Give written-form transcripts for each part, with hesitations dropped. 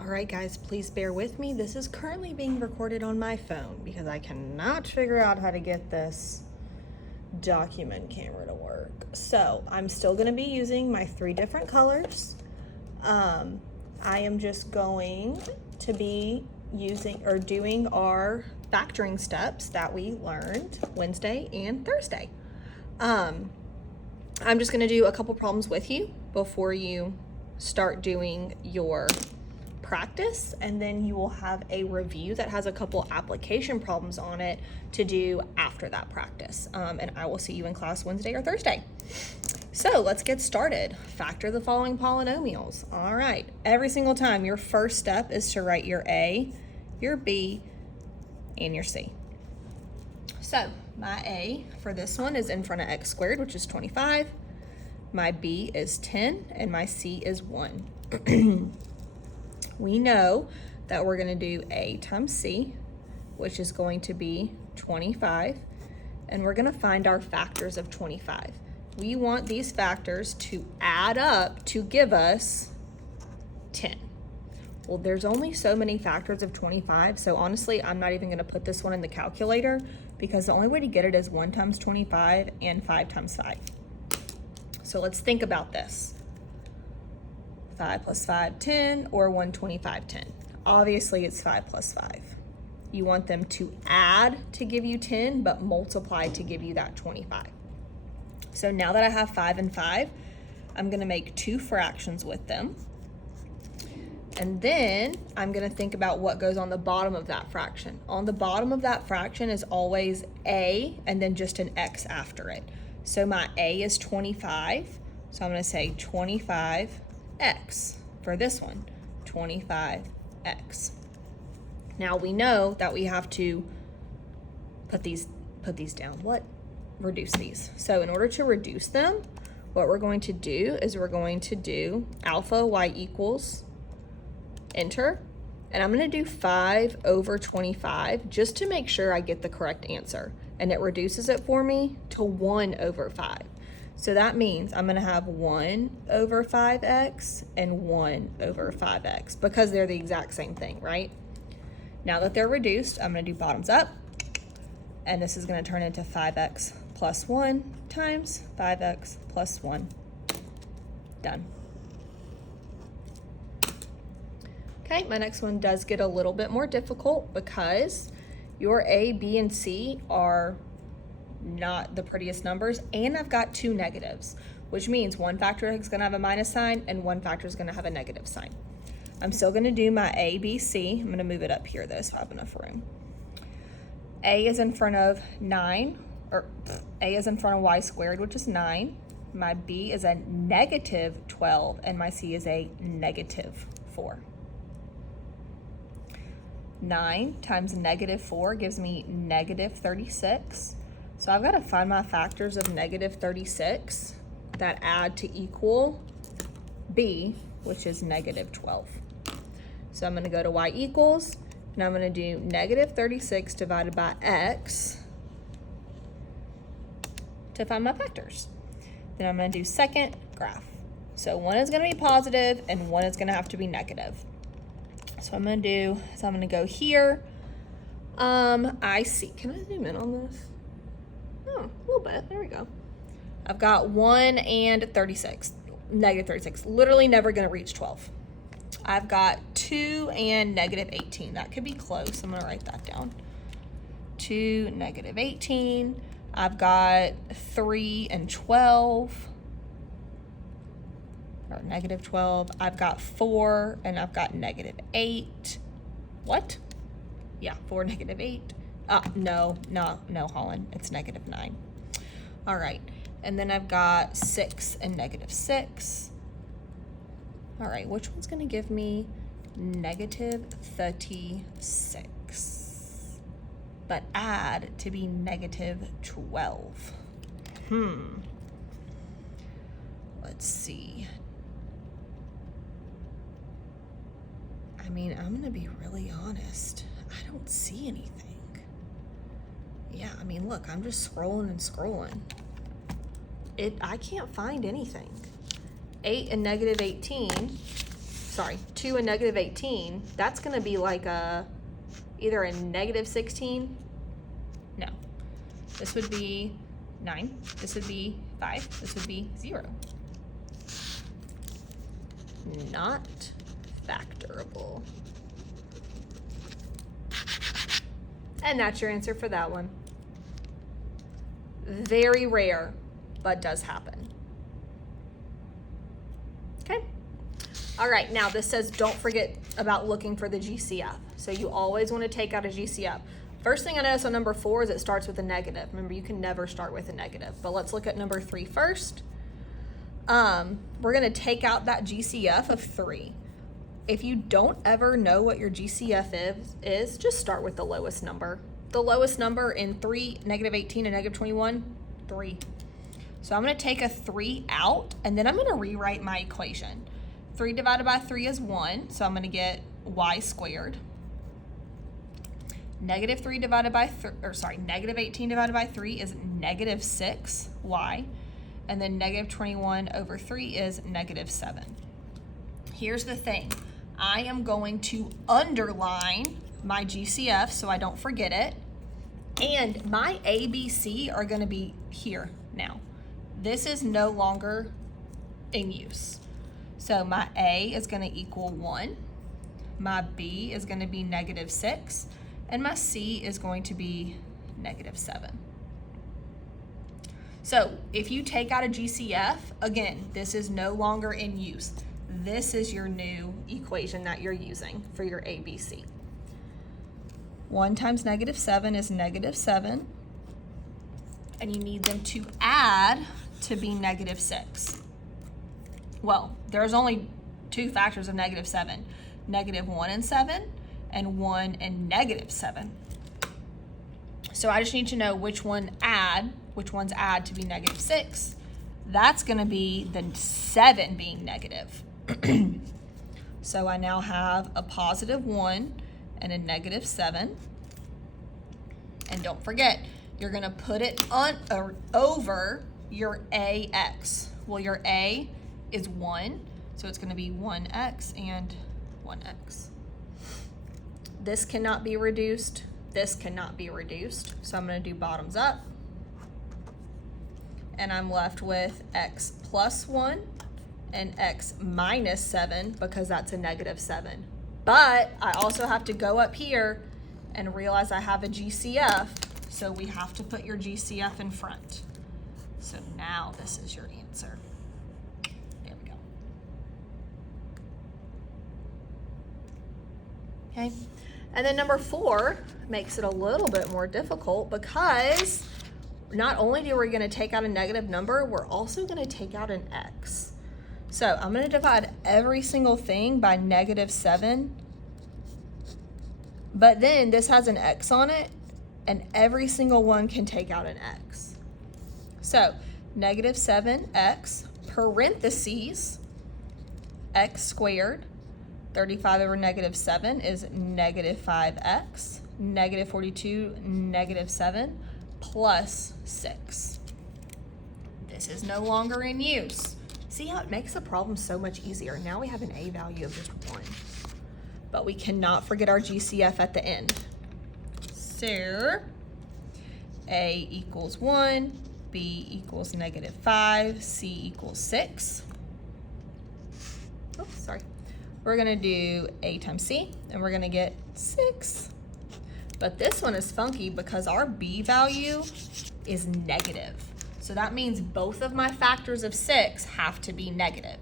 All right, guys, please bear with me. This is currently being recorded on my phone because I cannot figure out how to get this document camera to work. So I'm still going to be using my 3 different colors. I am just going to be using or doing our factoring steps that we learned Wednesday and Thursday. I'm just going to do a couple problems with you before you start doing your practice, and then you will have a review that has a couple application problems on it to do after that practice. And I will see you in class Wednesday or Thursday. So let's get started. Factor the following polynomials. All right, every single time your first step is to write your A, your B, and your C. So my A for this one is in front of x squared, which is 25. My B is 10, and my C is 1. We know that we're going to do A times C, which is going to be 25, and we're going to find our factors of 25. We want these factors to add up to give us 10. Well, there's only so many factors of 25, so honestly, I'm not even going to put this one in the calculator because the only way to get it is 1 times 25 and 5 times 5. So let's think about this. 5 plus 5, 10, or 125, 10. Obviously, it's 5 plus 5. You want them to add to give you 10, but multiply to give you that 25. So now that I have 5 and 5, I'm going to make 2 fractions with them. And then I'm going to think about what goes on the bottom of that fraction. On the bottom of that fraction is always A and then just an X after it. So my A is 25, so I'm going to say 25X for this one, 25X. Now we know that we have to put these down. Reduce these. So in order to reduce them, what we're going to do is we're going to do alpha y equals enter, and I'm going to do 5 over 25 just to make sure I get the correct answer, and it reduces it for me to 1 over 5. So that means I'm going to have 1 over 5x and 1 over 5x because they're the exact same thing, right? Now that they're reduced, I'm going to do bottoms up, and this is going to turn into 5x plus 1 times 5x plus 1. Done. Okay, my next one does get a little bit more difficult because your A, B, and C are not the prettiest numbers, and I've got 2 negatives, which means one factor is going to have a minus sign and one factor is going to have a negative sign. I'm still going to do my A, B, C. I'm going to move it up here though so I have enough room. A is in front of 9, or A is in front of y squared, which is 9. My B is a negative 12, and my C is a negative 4. 9 times negative 4 gives me negative 36. So I've got to find my factors of negative 36 that add to equal B, which is negative 12. So I'm going to go to y equals, and I'm going to do negative 36 divided by x to find my factors. Then I'm going to do second graph. So one is going to be positive and one is going to have to be negative. So I'm going to go here. I see. Can I zoom in on this? Oh, a little bit. There we go. I've got 1 and 36. Negative 36. Literally never going to reach 12. I've got 2 and negative 18. That could be close. I'm going to write that down. 2, negative 18. I've got 3 and 12. Or negative 12. I've got 4 and I've got negative 8. What? Yeah, 4, negative 8. No, Holland. It's negative 9. All right. And then I've got 6 and negative 6. All right, which one's going to give me negative 36? But add to be negative 12. Let's see. I mean, I'm going to be really honest. I don't see anything. Yeah, I mean, look, I'm just scrolling and scrolling. I can't find anything. 8 and negative 18. 2 and negative 18, that's going to be like either a negative 16. No. This would be 9. This would be 5. This would be 0. Not factorable. And that's your answer for that one. Very rare, but does happen. Okay. All right, now this says don't forget about looking for the GCF. So you always want to take out a GCF. First thing I notice on number 4 is it starts with a negative. Remember, you can never start with a negative. But let's look at number 3 first. We're going to take out that GCF of 3. If you don't ever know what your GCF is, just start with the lowest number. The lowest number in 3, negative 18, and negative 21, 3. So I'm going to take a 3 out, and then I'm going to rewrite my equation. 3 divided by 3 is 1, so I'm going to get y squared. Negative 3 divided by, negative 18 divided by 3 is negative 6y. And then negative 21 over 3 is negative 7. Here's the thing. I am going to underline my GCF so I don't forget it. And my A, B, C are going to be here now. This is no longer in use. So my A is going to equal 1. My B is going to be negative 6. And my C is going to be negative 7. So if you take out a GCF, again, this is no longer in use. This is your new equation that you're using for your ABC. 1 times negative 7 is negative 7. And you need them to add to be negative 6. Well, there's only 2 factors of negative 7. Negative 1 and 7, and 1 and negative 7. So I just need to know which ones add to be negative 6. That's going to be the 7 being negative. So I now have a positive 1 and a negative 7. And don't forget, you're going to put it on or over your AX. Well, your A is 1, so it's going to be 1x and 1x. This cannot be reduced. This cannot be reduced. So I'm going to do bottoms up. And I'm left with x plus 1 and x minus 7 because that's a negative 7. But I also have to go up here and realize I have a GCF, so we have to put your GCF in front. So now this is your answer. There we go. Okay, and then number 4 makes it a little bit more difficult because not only are we going to take out a negative number, we're also going to take out an x. So I'm going to divide every single thing by negative 7. But then this has an x on it, and every single one can take out an x. So negative 7x, parentheses, x squared, 35 over negative 7 is negative 5x, negative 42, negative 7, plus 6. This is no longer in use. See how it makes the problem so much easier? Now we have an A value of just 1. But we cannot forget our GCF at the end. So A equals 1, B equals negative 5, C equals 6. Oh, sorry. We're going to do A times C, and we're going to get 6. But this one is funky because our B value is negative. So that means both of my factors of 6 have to be negative.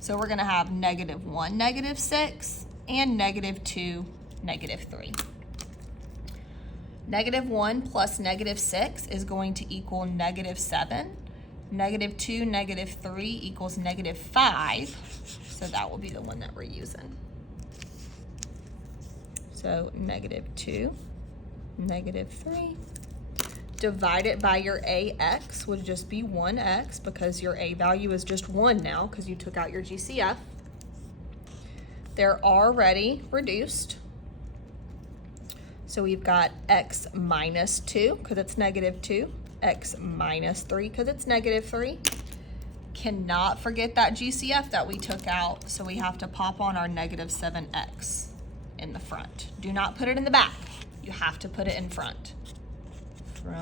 So we're going to have negative 1, negative 6, and negative 2, negative 3. Negative 1 plus negative 6 is going to equal negative 7. Negative 2, negative 3 equals negative 5. So that will be the one that we're using. So negative 2, negative 3. Divided by your AX would just be 1x because your A value is just 1 now because you took out your GCF. They're already reduced. So we've got x minus 2 because it's negative 2, x minus 3 because it's negative 3, Cannot forget that GCF that we took out, so we have to pop on our -7x in the front. Do not put it in the back. You have to put it in front. Front.